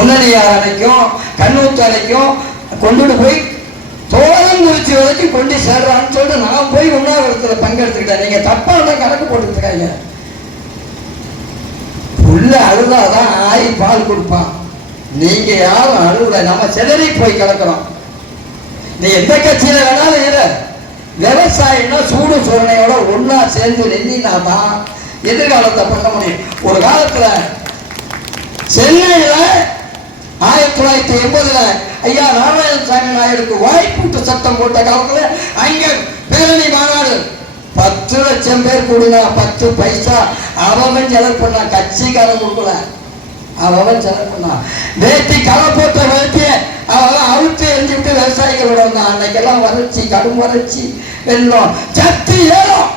பொன்னணியார் அணைக்கும் கண்ணூத்து அணைக்கும் கொண்டுட்டு போய் தோழங்குறிச்சி வரைக்கும் கொண்டு சேர்றான்னு சொல்லிட்டு நான் போய் உண்ணாவிரத்தில் பங்கெடுத்துக்கிட்டேன். நீங்க தப்பா தான் கணக்கு போட்டுருக்காங்க. உள்ள அழுதாதான் ஆய் பால் கொடுப்பான். நீங்க யாரும் அழுகுல, நம்ம சிதறி போய் கிடக்கிறோம். நீ எந்த கட்சியில வேணாலும் இரு, விவசாயினா சூடு சோதனையோட ஒன்னா சேர்ந்து நின்னா தான் எதிர்காலத்தை பண்ண முடியும். ஒரு காலத்துல சென்னையில 1980 ஐயா நாராயணசாமி நாயுடுக்கு வாய்ப்பூட்டு சட்டம் போட்ட காலத்துல அங்க பேரணி மாநாடு 10 லட்சம் பேர் கூடினா 10 பைசா அவன் செலவு பண்ணா, கட்சிக்காரன் கொடுக்கல, அவன் செலவு பண்ணா. வேட்டி களை போட்ட வேட்டிய அவெல்லாம் அழுத்து எரிஞ்சுட்டு விவசாயிகளோட வந்தான். அன்னைக்கெல்லாம் வறட்சி, கடும் வறட்சி, வெள்ளம், சக்தி ஏலம்.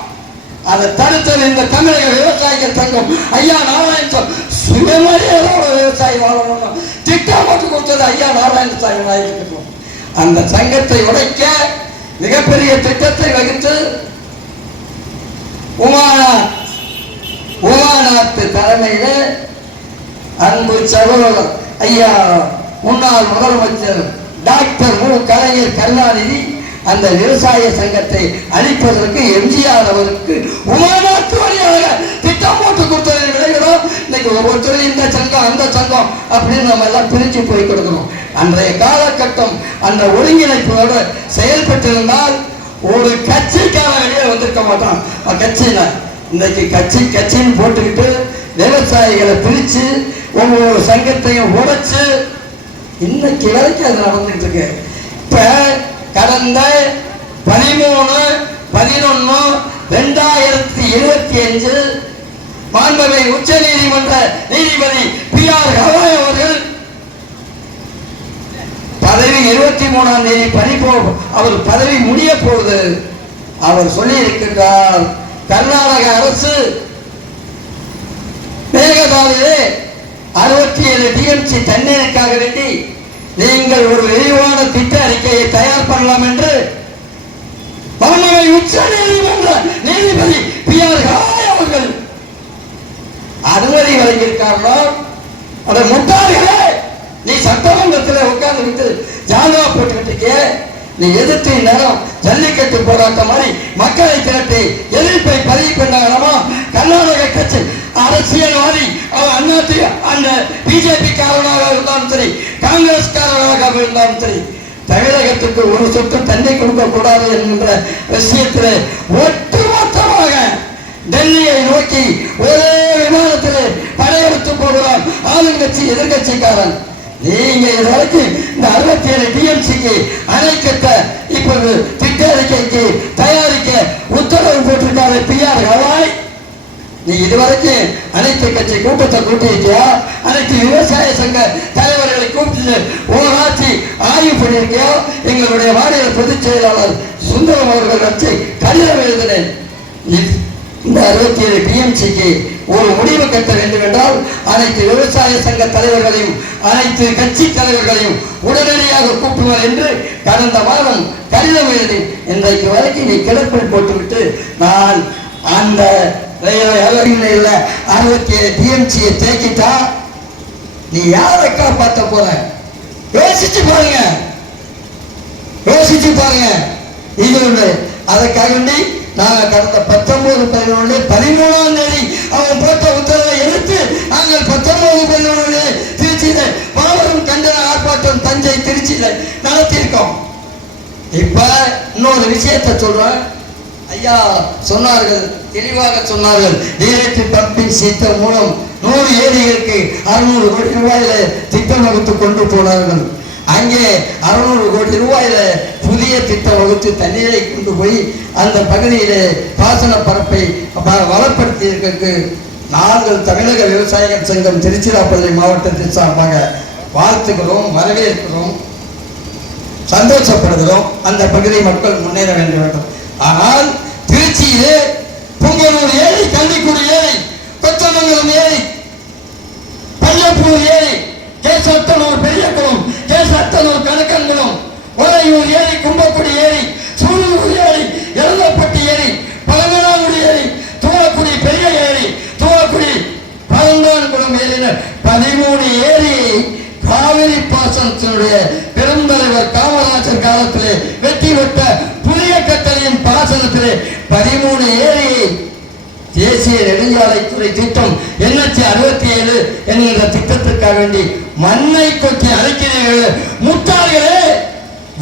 அதை தடுத்தது இந்த தமிழக விவசாயிகள் சங்கம். ஐயா நாராயணசாமி சுயமரியாதையோட விவசாயி வாழணும் திட்டம் போட்டு கொடுத்தது ஐயா நாராயணசாமி நாயுடு. அந்த சங்கத்தை உடைக்க மிகப்பெரிய திட்டத்தை வகுத்து உமாநாத் தலைமையில அன்பு சகோதரர் ஐயா முன்னாள் முதலமைச்சர் டாக்டர் மு கலைஞர் கருணாநிதி அந்த விவசாய சங்கத்தை அழிப்பதற்கு எம்ஜிஆர் அவருக்கு உமாநாத் வழியாக திட்டம் போட்டு கொடுத்ததை விளைகிறோம். இன்னைக்கு ஒவ்வொருத்தரும் இந்த சங்கம் அந்த சங்கம் அப்படின்னு நம்ம எல்லாம் பிரிச்சு போய் கொடுக்கணும். அன்றைய காலகட்டம் அந்த ஒருங்கிணைப்போடு செயல்பட்டிருந்தால் ஒரு கட்சிக்கான வெளியே வந்திருக்க மாட்டான். கட்சியில இன்னைக்கு கட்சின்னு போட்டுக்கிட்டு விவசாயிகளை பிரிச்சு ஒவ்வொரு சங்கத்தையும் உடைச்சு இன்னைக்கு வரைக்கும் அது நடந்துட்டு இருக்கு. இப்ப கடந்த 13/11/2025 மாண்புமிகு உச்ச நீதிமன்ற நீதிபதி PR கவாய் அவர்கள் பதவி 23ஆம் தேதி அவர் பதவி முடிய போகுது. அவர் சொல்லி இருக்கின்றார், கர்நாடக அரசு மேகதாதுவிலே 67 TMC தண்ணீருக்காக வேண்டி நீங்கள் ஒரு விரிவான திட்ட அறிக்கையை தயார் பண்ணலாம் என்று உச்ச நீதிமன்ற நீதிபதி PR கவாய் அவர்கள் அனுமதி வழங்கியிருக்கார்களோ. அதை முட்டாள்களே, நீ சட்டமன்றத்தில் உட்கார்ந்து விட்டு ஜாதகா போட்டுக்கிட்டு நீ எதிர்த்து நேரம் ஜல்லிக்கட்டு போராட்டம் மாதிரி மக்களை திரட்டி எதிர்ப்பை பதிவு பண்ணாங்களா? கர்நாடக கட்சி அரசியல்வாதி அந்த பிஜேபி காரனாக இருந்தாலும் சரி, காங்கிரஸ் காரனாக இருந்தாலும் சரி, தமிழகத்துக்கு ஒரு சொட்டு தண்ணி கொடுக்க கூடாது என்கின்ற விஷயத்தில் ஒட்டுமொத்தமாக டெல்லியை நோக்கி ஒரே விமானத்தில் படையெடுத்து போகிறான் ஆளுங்கட்சி எதிர்கட்சிக்காரன். நீங்க இதுவரைக்கும் இந்த 67 TMCக்கு அணை கட்ட இப்போது திட்ட அறிக்கைக்கு தயாரிக்க உத்தரவு போட்டிருக்காரு PR கவாய். நீ இதுவரைக்கும் அனைத்து கட்சி கூட்டத்தை கூட்டியிருக்கியா? அனைத்து விவசாய சங்க தலைவர்களை கூப்பிட்டு ஓராட்சி ஆய்வு பண்ணியிருக்கியா? எங்களுடைய மாநில பொதுச் செயலாளர் சுந்தரம் அவர்கள் வச்சு கடிதம் எழுதினேன். இந்த 67 TMCக்கு ஒரு முடிவு கட்ட வேண்டும் என்றால் அனைத்து விவசாய சங்க தலைவர்களையும் அனைத்து கட்சி தலைவர்களையும் உடனடியாக கூப்பிடுவார் என்று கடந்த வாரம் கடிதம் எழுதி இன்றைக்கு வரைக்கும் நீ கிடப்பில் போட்டுவிட்டு நான் அந்த 67 TMCயை தேக்கிட்டா நீ யாரை காப்பாற்ற போற? யோசிச்சு பாருங்க. இது ஒன்று. அதற்காக நாங்கள் கடந்த 19/11/13ஆம் தேதி அவன் போட்ட உத்தரவை எடுத்து நாங்கள் 19/11 திருச்சியில மாபெரும் கண்டன ஆர்ப்பாட்டம் தஞ்சை திருச்சியில நடத்தியிருக்கோம். இப்ப இன்னொரு விஷயத்தை சொல்றேன். ஐயா சொன்னார்கள், தெளிவாக சொன்னார்கள், நீரேற்று பம்பிங் சிஸ்டம் மூலம் 100 ஏரிகளுக்கு 600 கோடி ரூபாயில திட்டம் வகுத்து கொண்டு போனார்கள். அங்கே 600 கோடி ரூபாயில புதிய திட்டம் வகுத்து தண்ணீரை கொண்டு போய் அந்த பகுதியிலே பாசன பரப்பை வளப்படுத்தி இருக்க நாங்கள் தமிழக விவசாயிகள் சங்கம் திருச்சிராப்பள்ளி மாவட்டத்தின் சார்பாக வாழ்த்துக்கிறோம், வரவேற்கிறோம், சந்தோஷப்படுகிறோம். அந்த பகுதி மக்கள் முன்னேற வேண்டும். ஆனால் திருச்சியிலே பொங்கலூர் ஏரி, கள்ளிக்குடி ஏரி, கொத்தமங்கலம் ஏரி, பையப்பூர் ஏரி, கேசத்தனூர் பெரியகுளம், கேசத்தனூர் கணக்கன்குளம், ஒரையூர் ஏரி, கும்பக்குடி ஏரி, சூலூர் ஏரி, எருந்தப்பட்டி ஏரி, பழங்கனாங்குடி ஏரி, தூவக்குடி பெரிய ஏரி, தூவக்குடி பழங்கான்குளம் ஏரி 13 ஏரியை காவிரி பாசனத்தினுடைய பெருந்தலைவர் காமராஜர் காலத்திலே வெற்றி பெற்ற புதிய கட்டளையின் பாசனத்திலே 13 ஏரியை தேசிய நெடுஞ்சாலைத்துறை திட்டம் NH 67 என்கிற திட்டத்திற்காக வேண்டி மண்ணை கொட்டி அழைக்கிறீர்கள் முட்டாள்களே.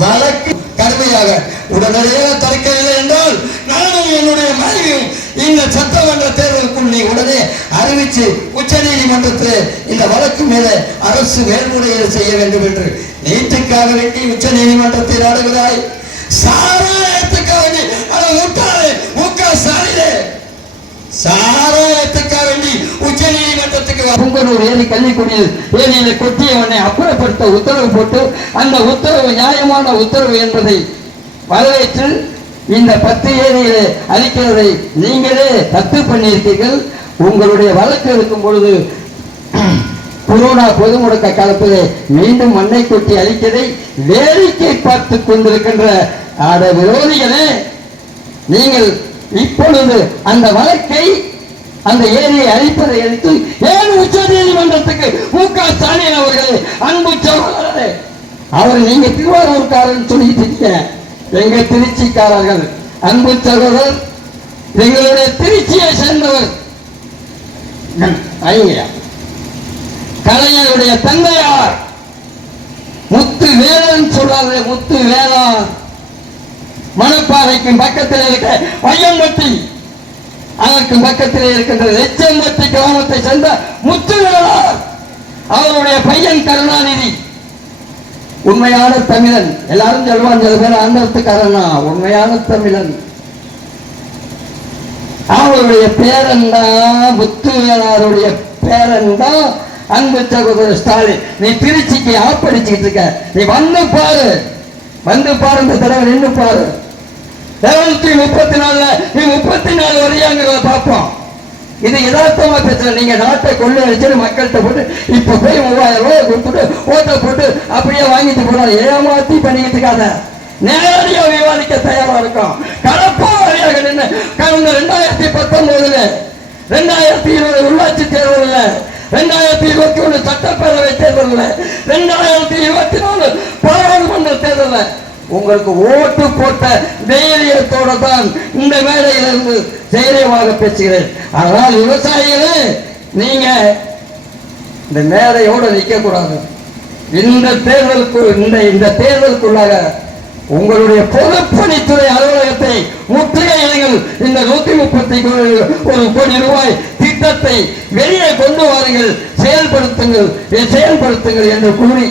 வழக்கு கடுமையாக உடனடியாக தடுக்கவில்லை என்றால் நானும் என்னுடைய மனைவியும் இந்த சட்டமன்ற தேர்தலுக்குள் நீ உடனே அறிவித்து உச்ச நீதிமன்றத்தில் இந்த வழக்கு மேலே அரசு மேல்முறையீடு செய்ய வேண்டும் என்று நீட்டுக்காக வேண்டி உச்ச நீதிமன்றத்தை நாடுகிறாய். சாராயத்துக்காக வேண்டி அதை முட்டாளே முக சாராயத்துக்காக வேண்டி உச்ச நீதிமன்றத்துக்கு புங்கனூர் ஏரி கள்ளிக்குடியில் ஏரியில கொட்டியவனை அப்புறப்படுத்த உத்தரவு போட்டு அந்த உத்தரவு நியாயமான உத்தரவு என்பதை வரவேற்று இந்த 10 ஏரியிலே அளிக்கிறதை நீங்களே ரத்து பண்ணியிருக்கீர்கள். உங்களுடைய வழக்கு இருக்கும் பொழுது கொரோனா பொது முடக்க காலத்திலே மீண்டும் மண்ணை கொட்டி அளிக்கதை வேடிக்கை பார்த்து கொண்டிருக்கின்ற விரோதிகளே, நீங்கள் இப்பொழுது அந்த வழக்கை அந்த ஏரியை அழிப்பதை எடுத்து ஏன் உச்ச நீதிமன்றத்துக்கு மு.க. ஸ்டாலின் அவர்களே, அன்பு சகோதரரே, அவர் நீங்க திருவாரூர்காரன் சொல்லிட்டு எங்க திருச்சிக்காரர்கள், அன்பு சகோதரர் எங்களுடைய திருச்சியை சேர்ந்தவர் கலைஞருடைய தந்தையார் முத்து வேலன் சொல்றாரு. முத்து வேளாண் மணப்பாறைக்கும் பக்கத்தில் இருக்க வையம்பட்டி, அதற்கு பக்கத்தில் இருக்கின்ற எச்சம்பட்டி கிராமத்தை சேர்ந்த முத்துவேளார், அவருடைய பையன் கருணாநிதி உண்மையான தமிழன். எல்லாரும் சொல்லுவான் சில பேர் ஆந்திரத்துக்காரனா, உண்மையான தமிழன். அவருடைய பேரன் தான் முத்துவேளாருடைய பேரன் தான் அன்பு சகோதரர் ஸ்டாலின். நீ திருச்சிக்கு ஆப்படிச்சுக்கிட்டு இருக்க, நீ வந்து பாரு, வந்து பாரு, இந்த தடவை நின்று பாரு. 234 நீ 34 வரையாங்கிறத பார்ப்போம். இது யதார்த்தமா பேசுற. நீங்க நாட்டை கொள்ளை அடிச்சு மக்கள்கிட்ட போட்டு இப்ப போய் 3000 ரூபாய் கொடுத்துட்டு ஓட்ட போட்டு அப்படியே வாங்கிட்டு போறாரு. ஏமாத்தி பண்ணிக்கிட்டு இருக்காத, நேரடியா விவாதிக்க தயாரா இருக்கும். கலப்பா வழியாக நின்று கடந்த 2019 2020 உள்ளாட்சி தேர்தலில் 2021 சட்டப்பேரவை தேர்தலில் 2024 பாராளுமன்ற தேர்தலில் உங்களுக்கு ஓட்டு போட்ட தைரியத்தோட தான் இந்த மேடையிலிருந்து தைரியமாக பேசுகிறேன். ஆனால் விவசாயிகளே, நீங்க இந்த மேடையோடு நிற்க கூடாது. இந்த தேர்தலுக்குள்ளாக உங்களுடைய பொதுப்பணித்துறை அலுவலகத்தை முற்றுகையிடுங்கள். இந்த 131 கோடி ரூபாய் திட்டத்தை வெளியே கொண்டு வாருங்கள், செயல்படுத்துங்கள் என்று கூறி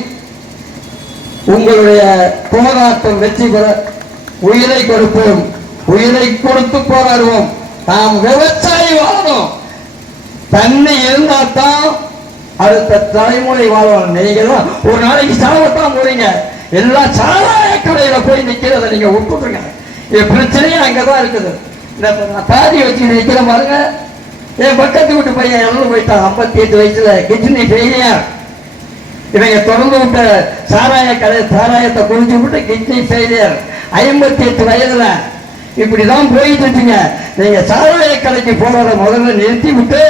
உங்களுடைய போராட்டம் வெற்றி பெற உயிரை கொடுப்போம், உயிரை கொடுத்து போராடுவோம். நாம் விவசாயி வாழணும். தண்ணி இருந்தால்தான் அடுத்த தலைமுறை வாழணும். நீங்க ஒரு நாளைக்கு சாவத்தான் போறீங்க. எல்லாம் சாராய கடையில போய் நிக்கிறத நீங்க விட்டுருங்க. பிரச்சனையும் அங்கதான் இருக்குது. இந்த தாதி வச்சு நிக்கிற பாருங்க. என் பக்கத்து வீட்டு பையன் இறந்து போயிட்டான் 58 வயசுல, கிட்னி ஃபெயிலியர். இவங்க தொடர்ந்து விட்ட சாராயத்தை குடிச்சு விட்டு கிட்னி ஃபெயிலியர் 58 வயதுல. இப்படிதான் போயிட்டு இருக்குங்க. நீங்க சாராய கடைக்கு போறத முதல்ல நிறுத்தி விட்டு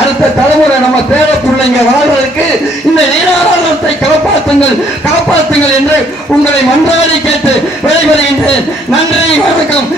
அடுத்த தலைமுறை நம்ம பேர பிள்ளைங்க வாழ்றதுக்கு இந்த நீராதாரத்தை காப்பாற்றுங்கள் என்று உங்களை மன்றாடி கேட்டு விடைபெறுகின்றேன். நன்றி, வணக்கம்.